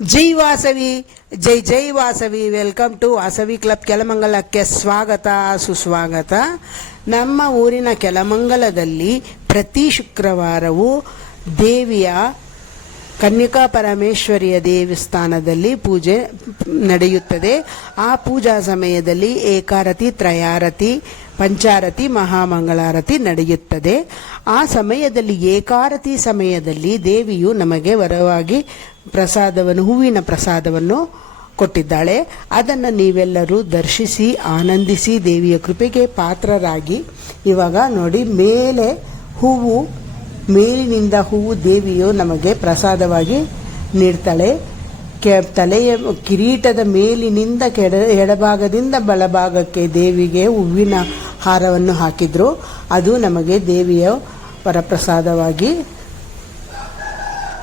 ಜೈ ವಾಸವಿ, ಜೈ ಜೈ Vasavi. Welcome to Vasavi club ಕೆಲಮಂಗಲಕ್ಕೆ ಸ್ವಾಗತ ಸುಸ್ವಾಗತ. ನಮ್ಮ ಊರಿನ ಕೆಲಮಂಗಲದಲ್ಲಿ ಪ್ರತಿ ಶುಕ್ರವಾರವೂ ದೇವಿಯ ಕನ್ಯಕಾ ಪರಮೇಶ್ವರಿಯ ದೇವಸ್ಥಾನದಲ್ಲಿ ಪೂಜೆ ನಡೆಯುತ್ತದೆ. ಆ ಪೂಜಾ ಸಮಯದಲ್ಲಿ ಏಕಾರತಿ, ತ್ರಯಾರತಿ, ಪಂಚಾರತಿ, ಮಹಾಮಂಗಳಾರತಿ ನಡೆಯುತ್ತದೆ. ಆ ಸಮಯದಲ್ಲಿ ಏಕಾರತಿ ಸಮಯದಲ್ಲಿ ದೇವಿಯು ನಮಗೆ ವರವಾಗಿ ಪ್ರಸಾದವನ್ನು, ಹೂವಿನ ಪ್ರಸಾದವನ್ನು ಕೊಟ್ಟಿದ್ದಾಳೆ. ಅದನ್ನು ನೀವೆಲ್ಲರೂ ದರ್ಶಿಸಿ ಆನಂದಿಸಿ ದೇವಿಯ ಕೃಪೆಗೆ ಪಾತ್ರರಾಗಿ. ಇವಾಗ ನೋಡಿ, ಮೇಲೆ ಹೂವು, ಮೇಲಿನಿಂದ ಹೂವು ದೇವಿಯು ನಮಗೆ ಪ್ರಸಾದವಾಗಿ ನೀಡ್ತಾಳೆ. ತಲೆಯ ಕಿರೀಟದ ಮೇಲಿನಿಂದ ಎಡಭಾಗದಿಂದ ಬಲಭಾಗಕ್ಕೆ ದೇವಿಗೆ ಹೂವಿನ ಹಾರವನ್ನು ಹಾಕಿದ್ರು. ಅದು ನಮಗೆ ದೇವಿಯ ವರಪ್ರಸಾದವಾಗಿ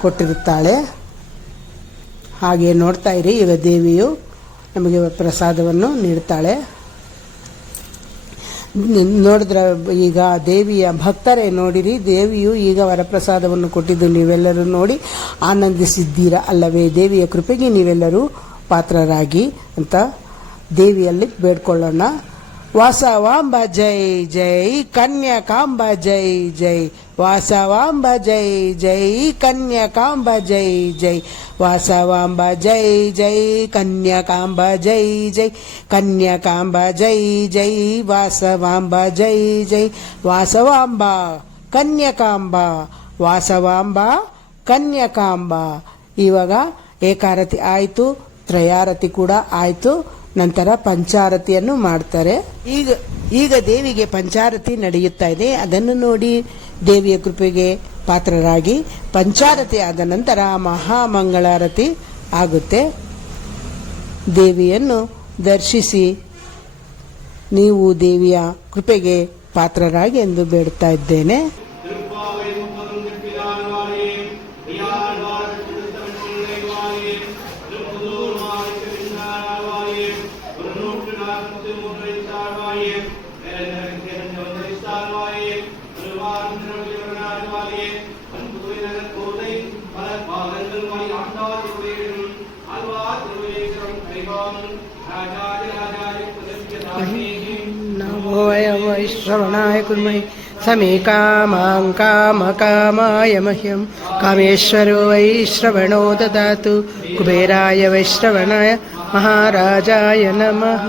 ಕೊಟ್ಟಿರುತ್ತಾಳೆ. ಹಾಗೆ ನೋಡ್ತಾ ಇರಿ, ಈಗ ದೇವಿಯು ನಮಗೆ ಪ್ರಸಾದವನ್ನು ನೀಡ್ತಾಳೆ. ನೋಡಿದ್ರೆ ಈಗ ದೇವಿಯ ಭಕ್ತರೇ ನೋಡಿರಿ, ದೇವಿಯು ಈಗ ವರಪ್ರಸಾದವನ್ನು ಕೊಟ್ಟಿದ್ದು ನೀವೆಲ್ಲರೂ ನೋಡಿ ಆನಂದಿಸಿದ್ದೀರಾ ಅಲ್ಲವೇ? ದೇವಿಯ ಕೃಪೆಗೆ ನೀವೆಲ್ಲರೂ ಪಾತ್ರರಾಗಿ ಅಂತ ದೇವಿಯಲ್ಲಿ ಬೇಡ್ಕೊಳ್ಳೋಣ. ವಾಸವಾಂಬ ಜೈ ಜೈ, ಕನ್ಯಕಾಂಬ ಜೈ ಜೈ, ವಾಸವಾಂಬ ಜೈ ಜೈ, ಕನ್ಯಕಾಂಬ ಜೈ ಜೈ, ವಾಸವಾಂಬ ಜೈ ಜೈ, ಕನ್ಯಕಾಂಬ ಜೈ ಜೈ, ಕನ್ಯಕಾಂಬ ಜೈ ಜೈ, ವಾಸವಾಂಬ ಜೈ ಜೈ, ವಾಸವಾಂಬ ಕನ್ಯಕಾಂಬ, ವಾಸವಾಂಬ ಕನ್ಯಕಾಂಬ. ಇವಾಗ ಏಕಾರತಿ ಆಯಿತು, ತ್ರಯಾರತಿ ಕೂಡ ಆಯಿತು, ನಂತರ ಪಂಚಾರತಿಯನ್ನು ಮಾಡ್ತಾರೆ. ಈಗ ದೇವಿಗೆ ಪಂಚಾರತಿ ನಡೆಯುತ್ತಾ ಇದೆ. ಅದನ್ನು ನೋಡಿ ದೇವಿಯ ಕೃಪೆಗೆ ಪಾತ್ರರಾಗಿ ಪಂಚಾರತಿ ಆದ ನಂತರ ಮಹಾಮಂಗಳಾರತಿ ಆಗುತ್ತೆ. ದೇವಿಯನ್ನು ದರ್ಶಿಸಿ ನೀವು ದೇವಿಯ ಕೃಪೆಗೆ ಪಾತ್ರರಾಗಿ ಎಂದು ಬೇಡ್ತಾ ಇದ್ದೇನೆ. नमो वैश्रवणाय कुर्महे समे कामां कामकामाय मह्यं कामेश्वरो वैश्रवणो ददातु कुबेराय वैश्रवणाय महाराजाय नमः.